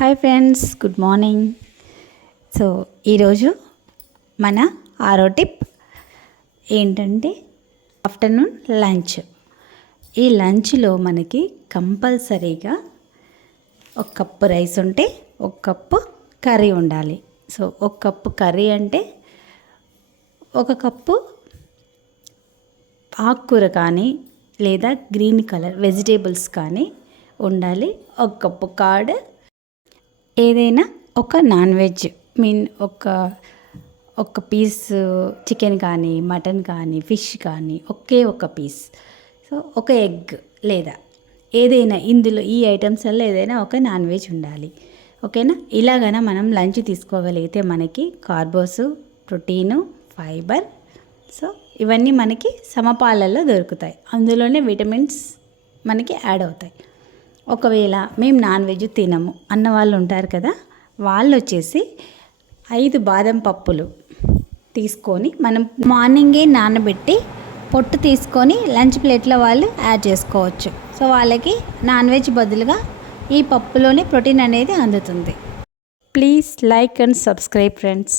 Hi friends, good morning. So ఈరోజు మన ఆరో టిప్ ఏంటంటే ఆఫ్టర్నూన్ లంచ్. ఈ లంచ్లో మనకి కంపల్సరీగా ఒక కప్పు రైస్ ఉంటే ఒక కప్పు కర్రీ ఉండాలి. సో ఒక కప్పు కర్రీ అంటే ఒక కప్పు ఆకుకూర కానీ లేదా గ్రీన్ కలర్ వెజిటేబుల్స్ కానీ ఉండాలి. ఒక కప్పు కర్డ్, ఏదైనా ఒక నాన్ వెజ్ ఒక పీస్ చికెన్ కానీ మటన్ కానీ ఫిష్ కానీ ఒక పీస్. సో ఒక ఎగ్ లేదా ఏదైనా ఇందులో ఈ ఐటమ్స్లో ఏదైనా ఒక నాన్ వెజ్ ఉండాలి. ఓకేనా? ఇలాగైనా మనం లంచ్ తీసుకోగలిగితే మనకి కార్బోస్, ప్రోటీను, ఫైబర్, సో ఇవన్నీ మనకి సమపాలలో దొరుకుతాయి. అందులోనే విటమిన్స్ మనకి యాడ్ అవుతాయి. ఒకవేళ మేము నాన్ వెజ్ తినము అన్న వాళ్ళు ఉంటారు కదా, వాళ్ళు వచ్చేసి 5 బాదం పప్పులు తీసుకొని మనం మార్నింగే నానబెట్టి పొట్టు తీసుకొని లంచ్ ప్లేట్లో వాళ్ళు యాడ్ చేసుకోవచ్చు. సో వాళ్ళకి నాన్ వెజ్ బదులుగా ఈ పప్పులోనే ప్రోటీన్ అనేది అందుతుంది. Please like and subscribe friends.